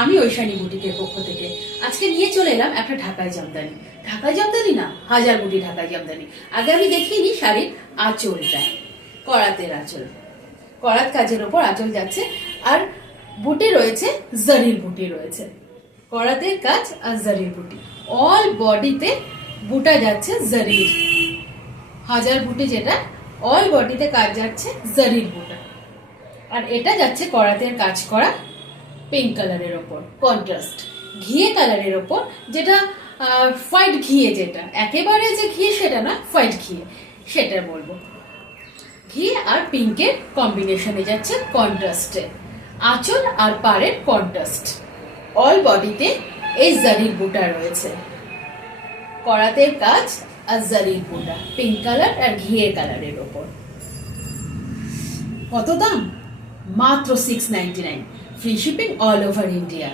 আমি ঐশানী বুটিকের পক্ষ থেকে আজকে নিয়ে চলে এলাম একটা ঢাকাই জামদানি। ঢাকাই জামদানি না, হাজার বুটি ঢাকাই জামদানি। আগে আমি দেখিয়ে নিই শাড়ির আঁচলটা। করাতের আঁচল, করাত কাজের ওপর আঁচল যাচ্ছে, আর বুটি রয়েছে, জারির বুটি রয়েছে। করাতের কাজ আর জারির বুটি, অল বডিতে বুটা যাচ্ছে জারির। হাজার বুটি যেটা, অল বডিতে কাজ যাচ্ছে জারির বুটা। আর এটা যাচ্ছে করাতের কাজ করা পিঙ্ক কালারের ওপর, কন্ট্রাস্ট ঘিয়ে কালারের ওপর, যেটা হোয়াইট ঘিয়ে, যেটা একেবারে যে ঘিয়ে সেটা না, হোয়াইট ঘিয়ে সেটা বলবো। ঘি আর পিঙ্কের কম্বিনেশনে যাচ্ছে কন্ট্রাস্টে, আঁচল আর পাড়ের কন্ট্রাস্ট। অল বডিতে এই জারির বুটা রয়েছে, করাতের কাজ আর জারির বুটা পিঙ্ক কালার আর ঘিয়ে কালারের ওপর। কত দাম? মাত্র 699, free shipping all over India.